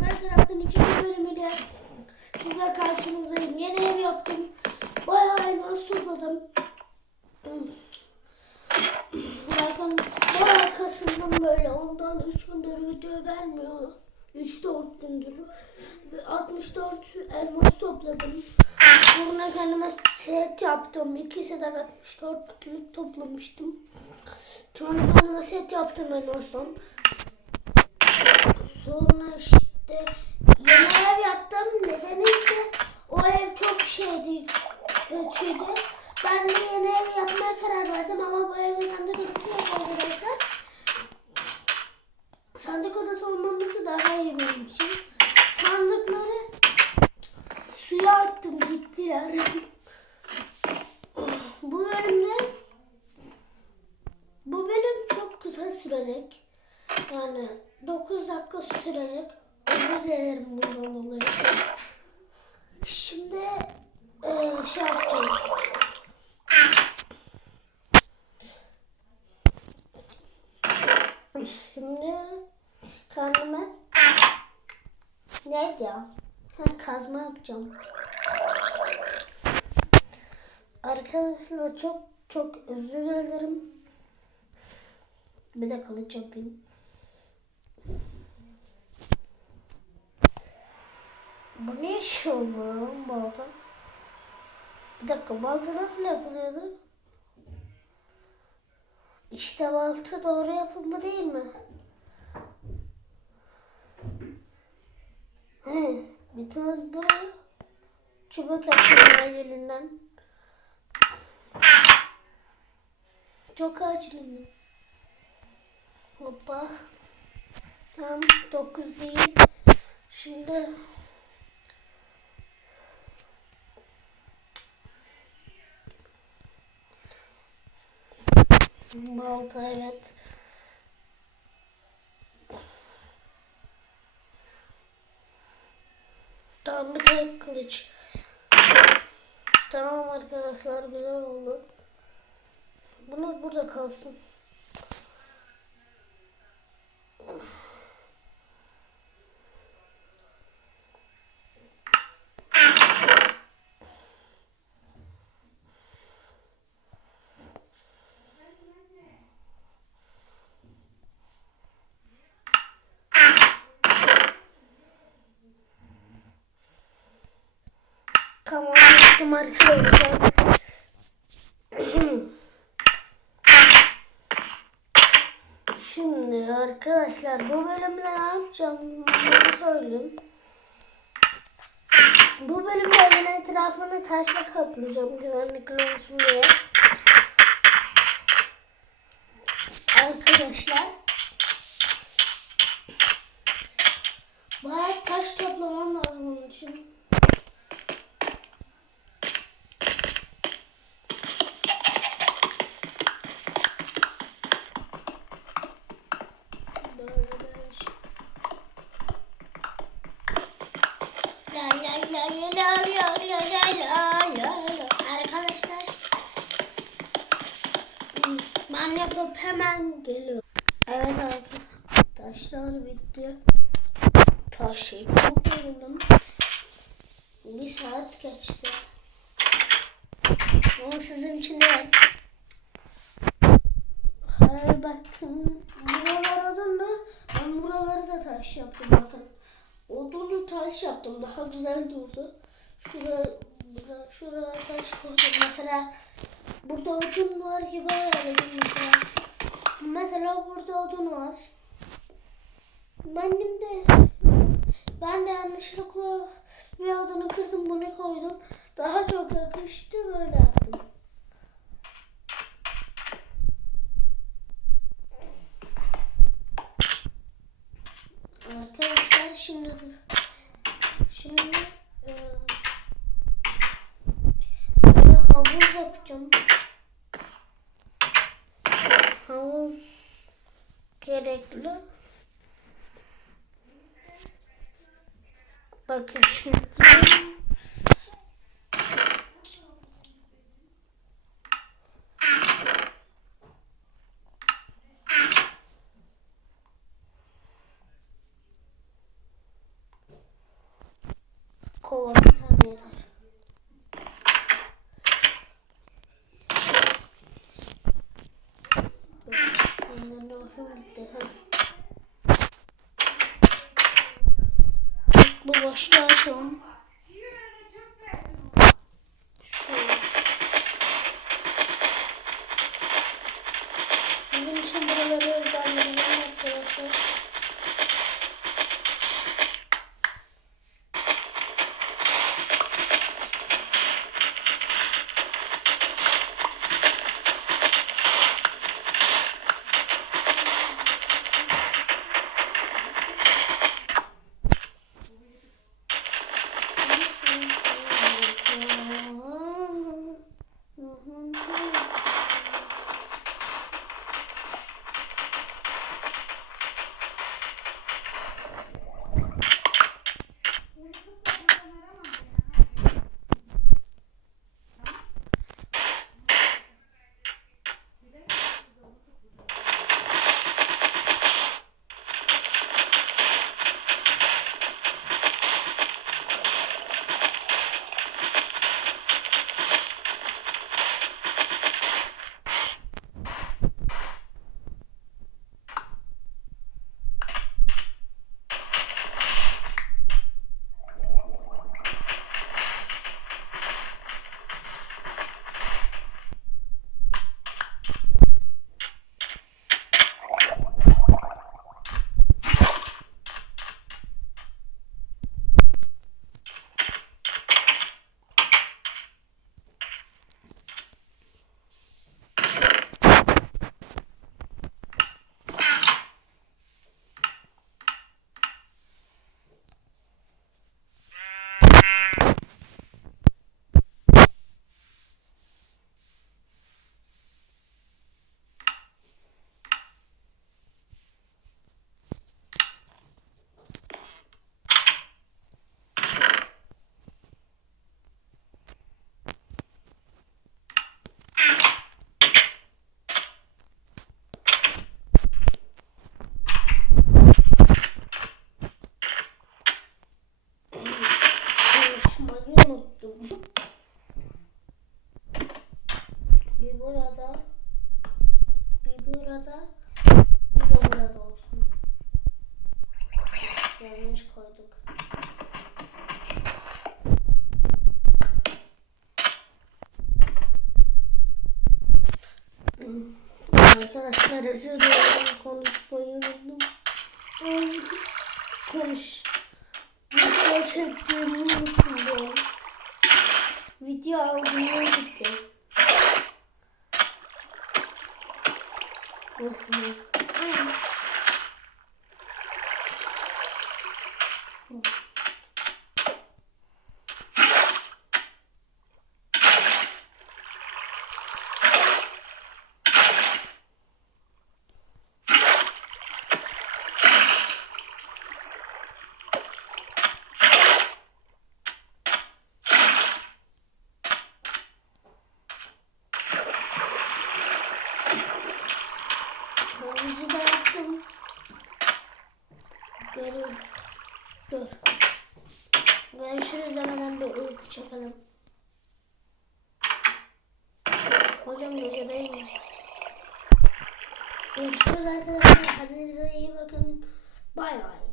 Minecraft'ın 3. bölümüyle sizler karşınızdayım. Yeni ev yaptım. Bayağı elmas topladım. Bakın bayağı kasıldım böyle. Ondan 3 gündür video gelmiyor. 3-4 gündür. Ve 64 elmas topladım. Sonra kendime set yaptım. İki set 64 toplamıştım. Sonra kendime set yaptım elmastan. Sonra işte yeni ev yaptım. Nedeni ise o ev çok şeydi, kötüydü. Ben de yeni ev yapmaya karar verdim ama bu evde sandık odası yok arkadaşlar. Sandık odası olmaması daha iyi benim için. Sandıkları suya attım gittiler. bu bölümde bu bölüm çok kısa sürecek. Yani 9 dakika sürecek. Özür dilerim bundan dolayı. Şimdi eee şey yapacağım. Şimdi kendime neydi ya? Ha, kazma yapacağım. Arkadaşlar çok çok özür dilerim. Bir de kılıç yapayım. Bu ne iş oluyor lan balta? Bir dakika balta nasıl yapılıyordu? İşte balta doğru yapımı değil mi? He, bir tane buraya çubuk yaptım elinden. Çok acilim. Hoppa. Tam 9 iyi. Şimdi Balta evet. Tamam bir tek kılıç. Tamam arkadaşlar güzel oldu. Bunu burada kalsın. Tamam arkadaşlar. Şimdi arkadaşlar bu bölümde ne yapacağım bunu söyleyeyim. Bu bölümde evin etrafını taşla kaplayacağım güvenlikli olsun diye. Arkadaşlar bayağı taş toplamam lazım onun için. Ben yapıp hemen geliyorum. Evet arkadaşlar bitti. Taşı çok yoruldum. Bir saat geçti. Ama sizin için değil. Hayır bakın buralar odundu. Ben buraları da taş yaptım bakın. Odunlu taş yaptım. Daha güzel durdu. Şuraya, şuraya taş koydum. Mesela burada odun var gibi ayarladım mesela. Mesela burada odun var. Benim de ben de yanlışlıkla bir odunu kırdım bunu koydum. Daha çok yakıştı böyle yaptım. Arkadaşlar şimdi. Şimdi e, havuz yapacağım. Havuz gerekli. Bakın şimdi. Kova bir. Bir burada, bir burada, bir de burada olsun. Yanlış koyduk. Arkadaşlar özür dilerim konuşmayı unuttum. Konuş. Video çektiğimi unuttum. Video almaya gitti. Unutma. Havuzu da yaptım. Görün. Dur. Görüşürüz demeden bir uyku çekelim. Hocam gecedeyim. Görüşürüz arkadaşlar. Kendinize iyi bakın. Bay bay.